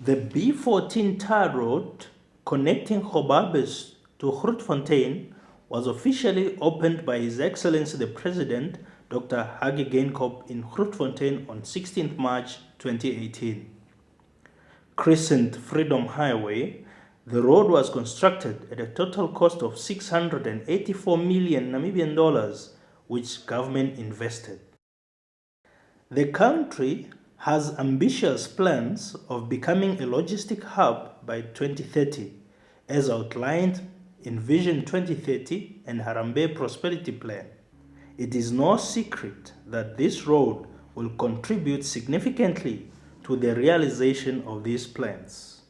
The B14 tar road connecting Gobabis to Grootfontein was officially opened by His Excellency the President, Dr. Hage Geingob, in Grootfontein on 16 March 2018. Christened Freedom Highway, the road was constructed at a total cost of 684 million Namibian dollars, which government invested. The country has ambitious plans of becoming a logistic hub by 2030, as outlined in Vision 2030 and Harambee Prosperity Plan. It is no secret that this road will contribute significantly to the realization of these plans.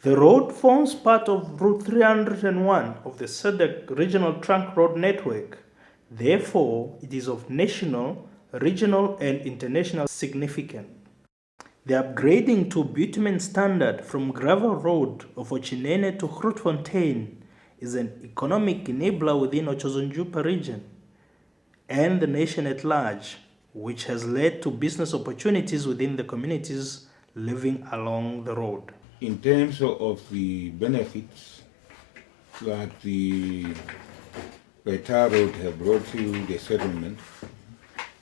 The road forms part of Route 301 of the SADC Regional Trunk Road Network. Therefore, it is of national, regional, and international significance. The upgrading to bitumen standard from gravel road of Ochinene to Grootfontein is an economic enabler within Otjozondjupa region and the nation at large, which has led to business opportunities within the communities living along the road. In terms of the benefits that the tar road have brought to the settlement,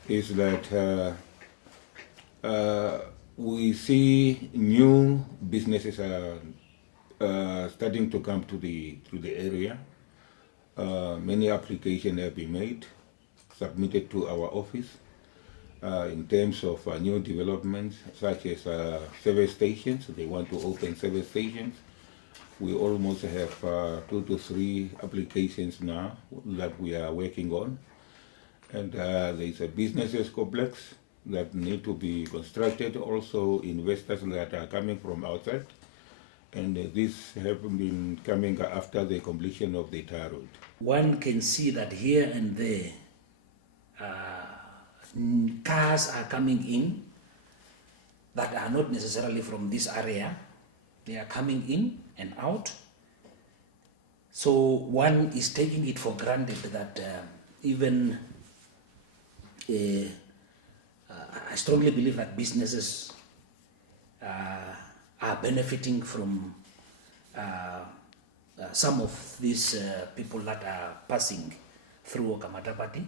is that we see new businesses are starting to come to the area. Many applications have been made, submitted to our office in terms of new developments such as service stations. They want to open service stations. We almost have 2 to 3 applications now that we are working on. And there's a businesses complex that need to be constructed, also investors that are coming from outside. And this have been coming after the completion of the tar road. One can see that here and there, cars are coming in that are not necessarily from this area. They are coming in and out. So one is taking it for granted that even I strongly believe that businesses are benefiting from some of these people that are passing through Okamatapati.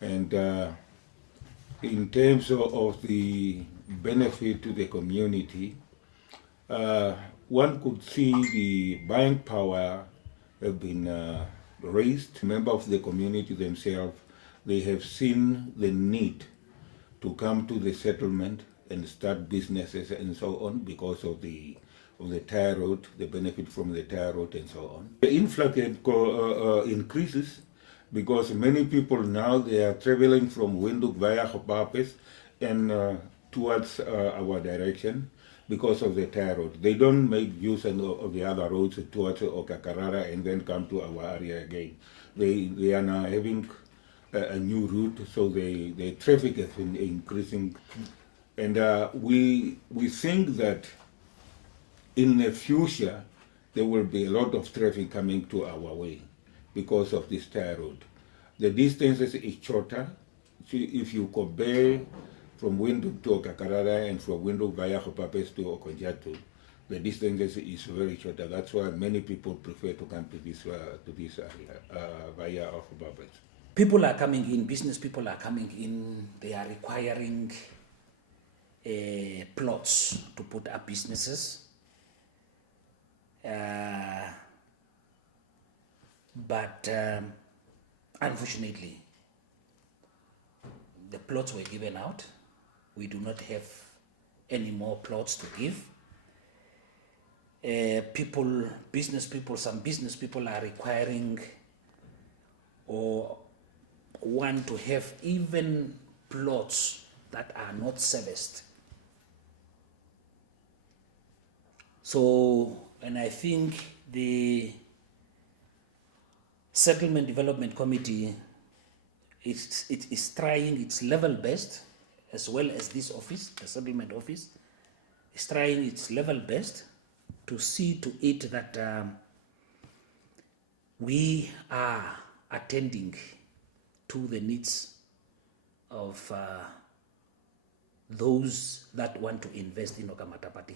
And in terms of the benefit to the community, one could see the buying power have been raised. Members of the community themselves, they have seen the need to come to the settlement and start businesses and so on because of the tar road, the benefit from the tar road and so on. The influx increases because many people now, they are traveling from Windhoek via Gobabis and towards our direction because of the tar road. They don't make use of the other roads towards Okakarara and then come to our area again. They are now having a new route, so the traffic has been increasing. And we think that in the future, there will be a lot of traffic coming to our way because of this tar road. The distances is shorter. So if you compare from Windhoek to Okakarara and from Windhoek via Gobabis to Okondjatu, the distances is very shorter. That's why many people prefer to come to this area via Gobabis. People are coming in, business people are coming in, they are requiring plots to put up businesses. But unfortunately, the plots were given out. We do not have any more plots to give. some business people are requiring or want to have even plots that are not serviced. So, and I think the Settlement Development Committee it is trying its level best, as well as this office, the settlement office, is trying its level best to see to it that we are attending to the needs of those that want to invest in Okamatapati.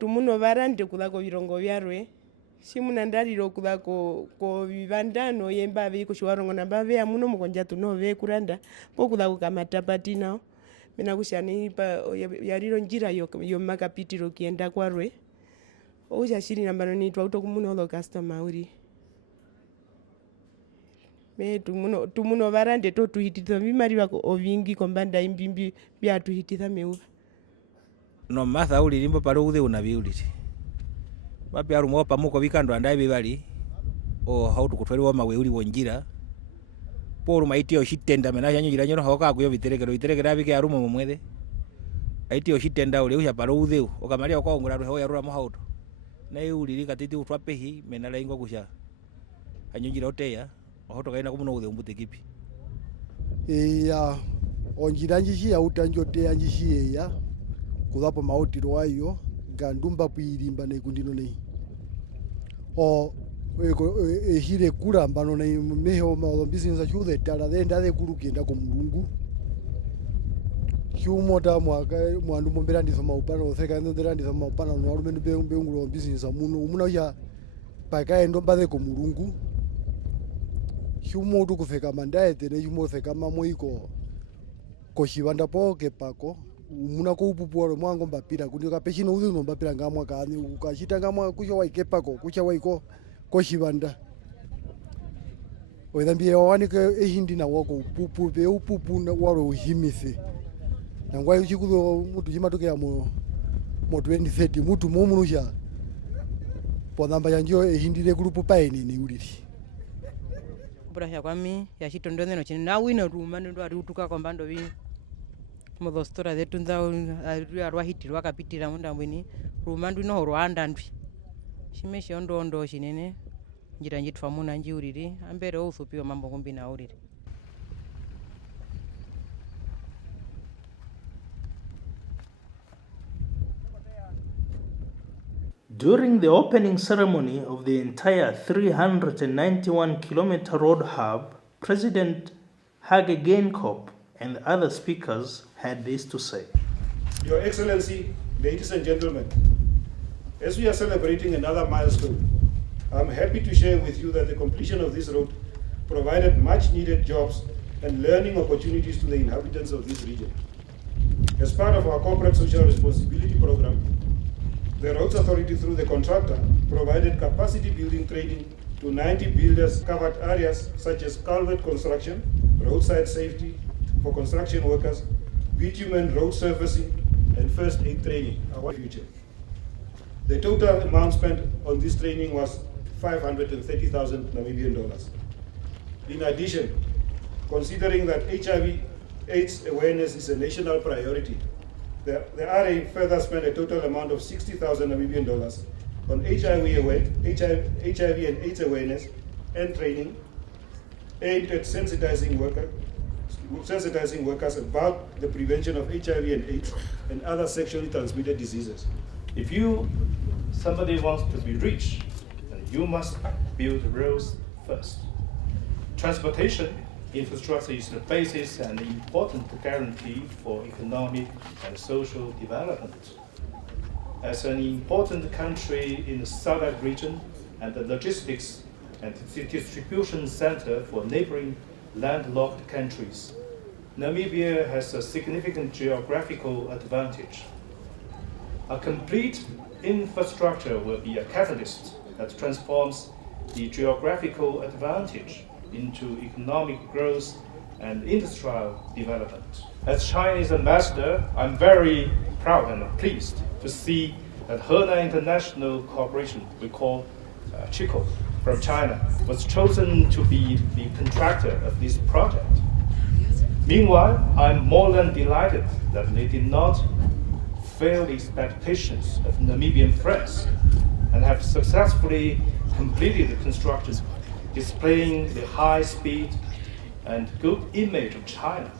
Tumuno varande kudako virongo vyarwe simunandariro kudako ko vivandano yemba viko shiwarongo namba ve amuno Okondjatu no ve kuranda po kudako Okamatapati nao mina kushani pa yariro njira yo makapitiro kienda kwarwe oja shiri nambano ni twauto kumuno lo customer uri me tumuno varande to tuhititha mimari wako ovingi kombanda imbimbi bya tuhititha meuva no matha uli limbo palo uthe una biuliti bapya rumo pamuko bikando andai bibali o hautu kutwaliwa mawe uli wonjira polu maitio shitenda mena yanyo jira nyono hoka kuyo biterekera bike arumo mumwede aitio shitenda uli usha palo uthe okamalia kwa ngura ho yarura mo hautu na uli likatiti utwapehi mena la ingo kusha anyojira oteya hoto kaina kumuno uthe umbute kipi ya onjira njishi ya utanjote anjishi ya kudapo mautiro wayo gandumba puirimba ne kundino nei o ehire kura mbano nei meho ma business chude tara denda de kuru kienda ko mulungu humota mwaka mwandu mombera ndizo maupano theka ndera ndizo maupano no rumene be ngulo business amuno umuna ya pakae ndo mbade ko mulungu humo tu kufeka mandaete ne humo feka mamoiko ko shivanda poke pako umuna ko upupuoro mwango mbapira kuti kapeshino uzi no mbapira ngamwa kani ukashita ngamwa kusho waikepako kusha waiko ko shivanda oyambie wanika ehindi na wako upupu be upupu na waro uhimise nangwa uchikuzo mutu chimatoke mo 2030 mutu momunusha podamba yanjo ehindire grupu paini ni uliri burasha kwami yashitondone no chini na wino ruma ndo ari utuka kombando vi modostora zetu nzao arwahitirwa kapitira mundambweni ruma ndo no rwanda ndwi shimeshi ondo shinene njira njitwa muna njiuriri ambere usupiwa mambo kumbi na uriri. During the opening ceremony of the entire 391-kilometer road hub, President Hage Geingob and other speakers had this to say. Your Excellency, ladies and gentlemen, as we are celebrating another milestone, I'm happy to share with you that the completion of this road provided much needed jobs and learning opportunities to the inhabitants of this region. As part of our corporate social responsibility program, the Roads Authority, through the contractor, provided capacity building training to 90 builders, covered areas such as culvert construction, roadside safety for construction workers, bitumen road surfacing, and first aid training, our future. The total amount spent on this training was 530,000 Namibian dollars. In addition, considering that HIV/AIDS awareness is a national priority, the RA further spent a total amount of 60,000 Namibian dollars on HIV and AIDS awareness and training aimed at sensitizing workers about the prevention of HIV and AIDS and other sexually transmitted diseases. If somebody wants to be rich, then you must build roads first. Transportation infrastructure is the basis and important guarantee for economic and social development. As an important country in the southern region and the logistics and distribution center for neighboring landlocked countries, Namibia has a significant geographical advantage. A complete infrastructure will be a catalyst that transforms the geographical advantage into economic growth and industrial development. As Chinese ambassador, I'm very proud and pleased to see that Henan International Corporation, we call Chico, from China, was chosen to be the contractor of this project. Meanwhile, I'm more than delighted that they did not fail the expectations of Namibian press and have successfully completed the construction, displaying the high speed and good image of China.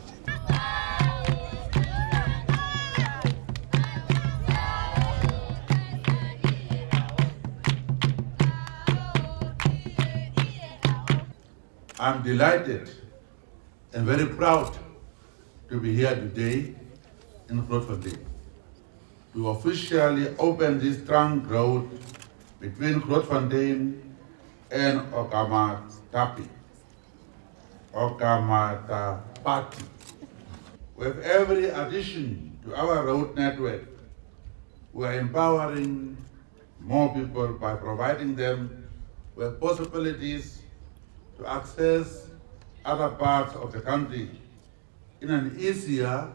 I'm delighted and very proud to be here today in Grootfontein to officially open this trunk road between Grootfontein and Okamatapati. With every addition to our road network, we are empowering more people by providing them with possibilities to access other parts of the country in an easier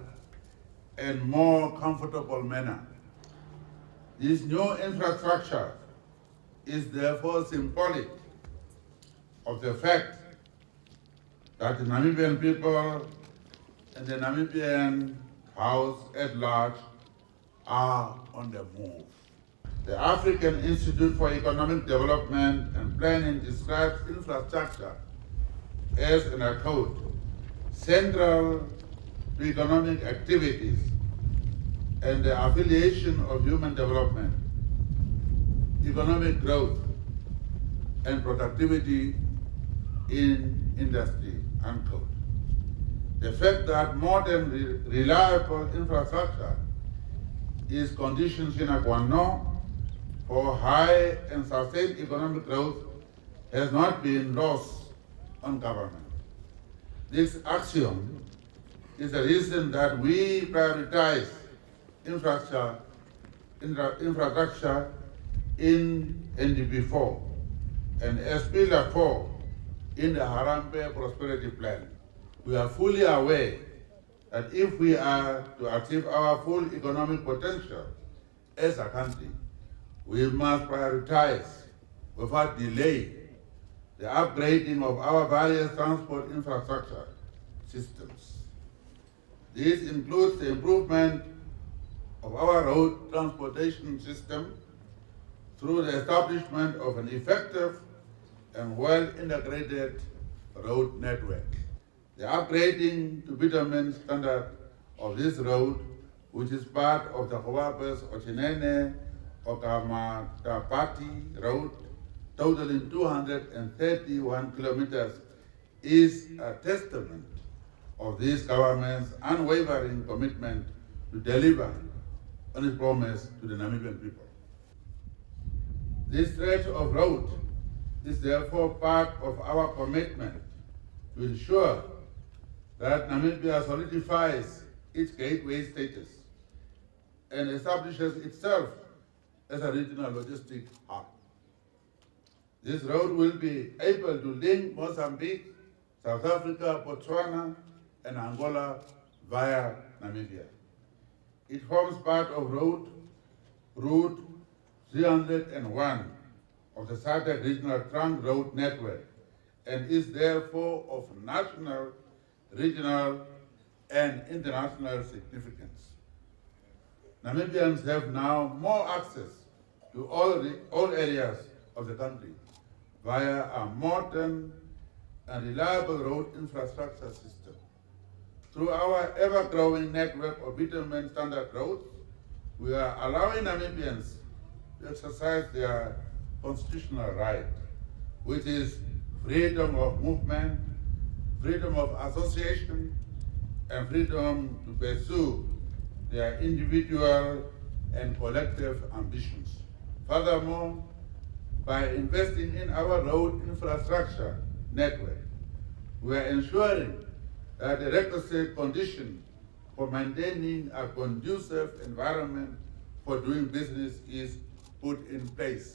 and more comfortable manner. This new infrastructure is therefore symbolic of the fact that the Namibian people and the Namibian House at large are on the move. The African Institute for Economic Development and Planning describes infrastructure as, and I quote, central to economic activities and the affiliation of human development, economic growth, and productivity in industry, unquote. The fact that modern reliable infrastructure is condition sine qua non for high and sustained economic growth has not been lost on government. This axiom is the reason that we prioritize infrastructure in NDP 4 and as Pillar 4 in the Harambee Prosperity Plan. We are fully aware that if we are to achieve our full economic potential as a country, we must prioritize without delay the upgrading of our various transport infrastructure systems. This includes the improvement of our road transportation system through the establishment of an effective and well-integrated road network. The upgrading to bitumen standard of this road, which is part of the Gobabis Grootfontein and Okamatapati road, totaling 231 kilometers, is a testament of this government's unwavering commitment to deliver on its promise to the Namibian people. This stretch of road is therefore part of our commitment to ensure that Namibia solidifies its gateway status and establishes itself as a regional logistic hub. This road will be able to link Mozambique, South Africa, Botswana, and Angola via Namibia. It forms part of Route 301 of the SADC Regional Trunk Road Network and is therefore of national, regional, and international significance. Namibians have now more access to all areas of the country via a modern and reliable road infrastructure system. Through our ever-growing network of bitumen standard roads, we are allowing Namibians to exercise their constitutional right, which is freedom of movement, freedom of association, and freedom to pursue their individual and collective ambitions. Furthermore, by investing in our road infrastructure network, we are ensuring that the requisite condition for maintaining a conducive environment for doing business is put in place.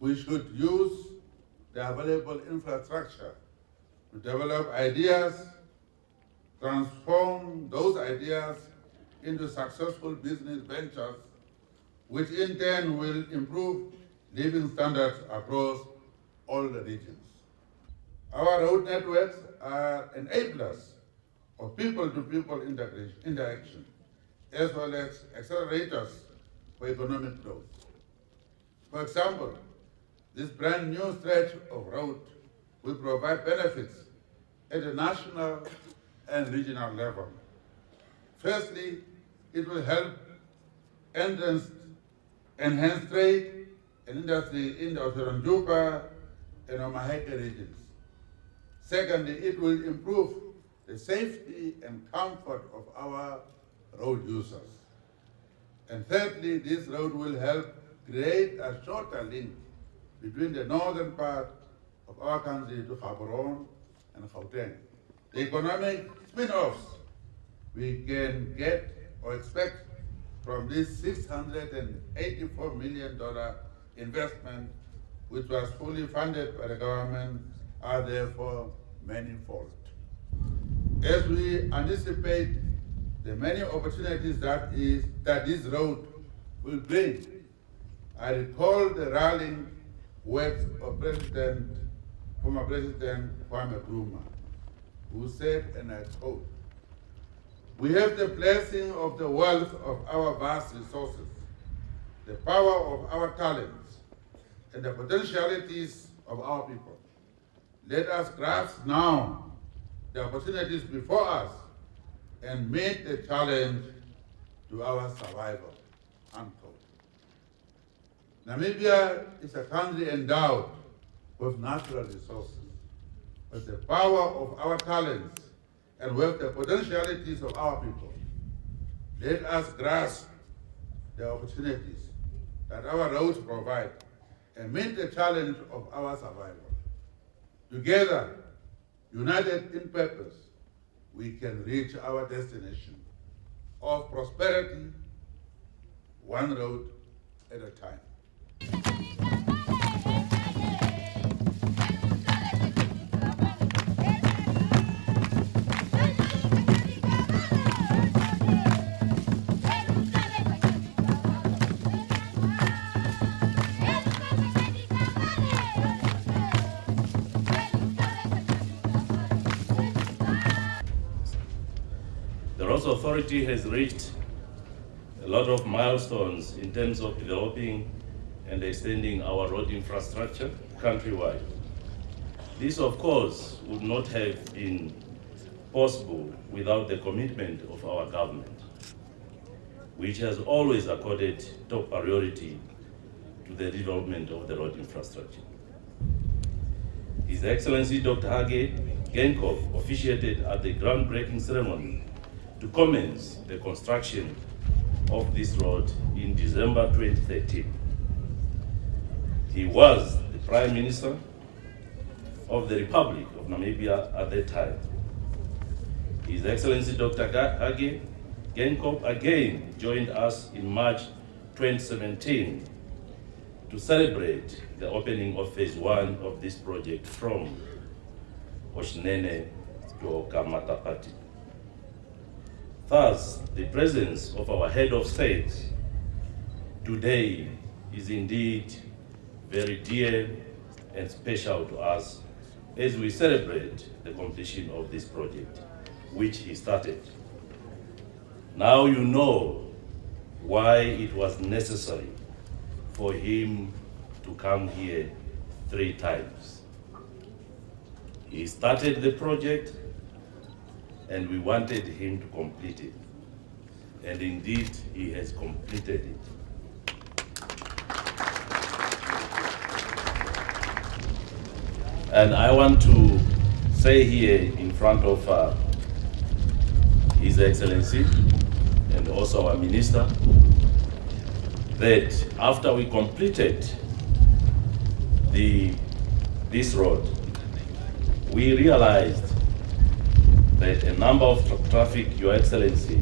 We should use the available infrastructure to develop ideas, transform those ideas into successful business ventures which in turn will improve living standards across all the regions. Our road networks are enablers of people-to-people interaction, as well as accelerators for economic growth. For example, this brand new stretch of road will provide benefits at a national and regional level. Firstly, it will help enhance trade and industry in the Otjozondjupa and MICT regions. Secondly, it will improve the safety and comfort of our road users. And thirdly, this road will help create a shorter link between the northern part of our country to Gaborone and Gauteng. The economic spin-offs we can get or expect from this $684 million investment, which was fully funded by the government, are therefore manifold. As we anticipate the many opportunities that this road will bring, I recall the rallying words of former President Kwame Nkrumah, who said, and I quote, "We have the blessing of the wealth of our vast resources, the power of our talents, and the potentialities of our people. Let us grasp now the opportunities before us and meet the challenge to our survival." Unquote. Namibia is a country endowed with natural resources, with the power of our talents and with the potentialities of our people. Let us grasp the opportunities that our roads provide and meet the challenge of our survival. Together, united in purpose, we can reach our destination of prosperity, one road at a time. The Roads Authority has reached a lot of milestones in terms of developing and extending our road infrastructure countrywide. This, of course, would not have been possible without the commitment of our government, which has always accorded top priority to the development of the road infrastructure. His Excellency Dr. Hage Geingob officiated at the groundbreaking ceremony to commence the construction of this road in December 2013. He was the Prime Minister of the Republic of Namibia at that time. His Excellency Dr. Hage Geingob again joined us in March 2017 to celebrate the opening of phase 1 of this project from Oshinene to Okamatapati. Thus, the presence of our head of state today is indeed very dear and special to us as we celebrate the completion of this project, which he started. Now you know why it was necessary for him to come here 3 times. He started the project and we wanted him to complete it. And indeed, he has completed it. And I want to say here in front of His Excellency and also our Minister that after we completed this road, we realized that a number of traffic, Your Excellency,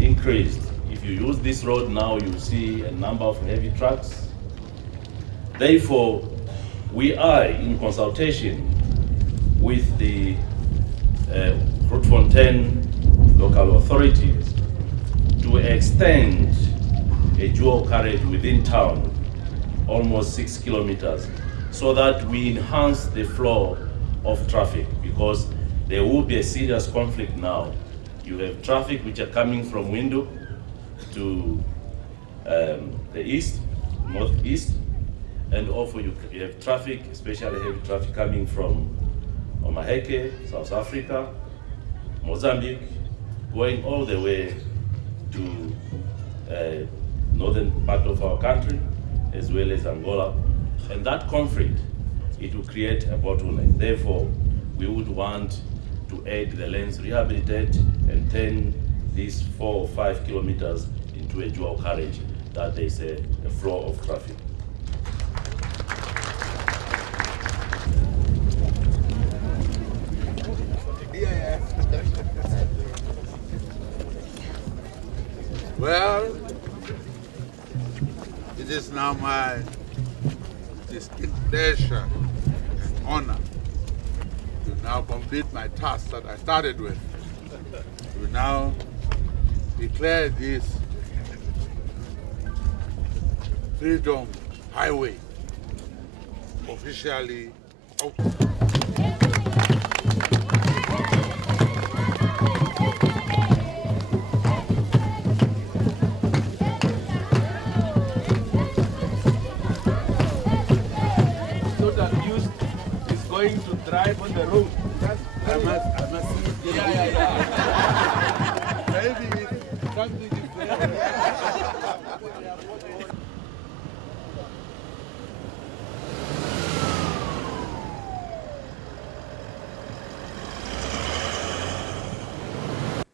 increased. If you use this road now, you see a number of heavy trucks. Therefore, we are in consultation with the Grootfontein local authorities to extend a dual carriage within town, almost 6 kilometers, so that we enhance the flow of traffic, because there will be a serious conflict now. You have traffic which are coming from Windu to the east, northeast, and also you have traffic, especially heavy traffic coming from Omaheke, South Africa, Mozambique, going all the way to northern part of our country, as well as Angola. And that conflict, it will create a bottleneck. Therefore, we would want to aid the lanes, rehabilitate, and turn these 4 or 5 kilometers into a dual carriage, that there is a flow of traffic. Well, it is now my distinct pleasure and honor to now complete my task that I started with. To now declare this Freedom Highway officially open. Going to drive on the road. I must see. Yeah. Maybe it's something different.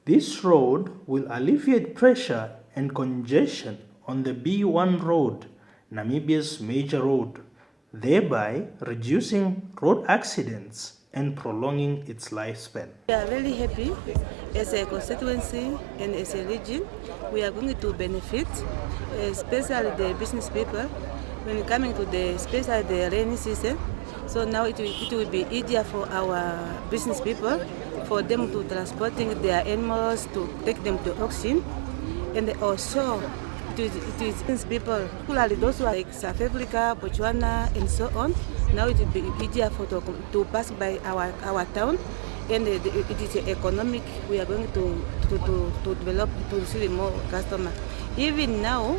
This road will alleviate pressure and congestion on the B1 road, Namibia's major road, thereby reducing road accidents and prolonging its lifespan. We are very happy as a constituency and as a region. We are going to benefit, especially the business people, when coming to especially the rainy season. So now it will be easier for our business people, for them to transporting their animals, to take them to auction, and also it is business people, particularly those who are like South Africa, Botswana, and so on. Now it will be easier for to pass by our town, and it is economic. We are going to develop to receive more customers. Even now,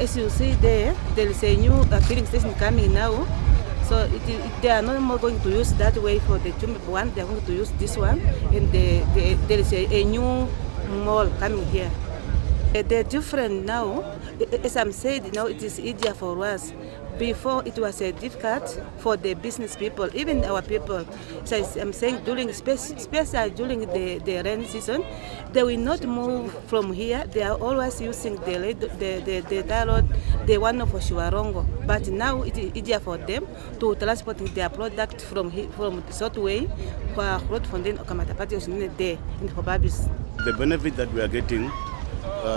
as you see there is a new filling station coming now. So they are no more going to use that way for the Jumbo one. They are going to use this one, and there is a new mall coming here. They're different now. As I'm saying, now it is easier for us. Before it was difficult for the business people, even our people. So I'm saying especially during the rainy season, they will not move from here. They are always using the road, the one for Shiwarongo. But now it is easier for them to transport their product from Southway for Grootfontein, Okamatapati, there in Gobabis. The benefit that we are getting,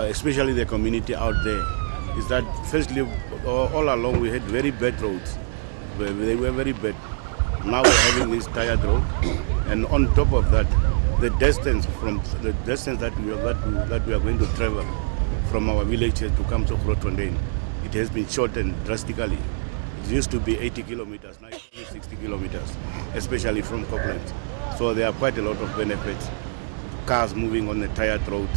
especially the community out there, is that firstly, all along we had very bad roads. They were very bad. Now we're having this tired road, and on top of that, the distance that we are going to travel from our villages to come to Grootfontein, it has been shortened drastically. It used to be 80 kilometers, now it's only 60 kilometers, especially from Copland. So there are quite a lot of benefits. Cars moving on the tired road.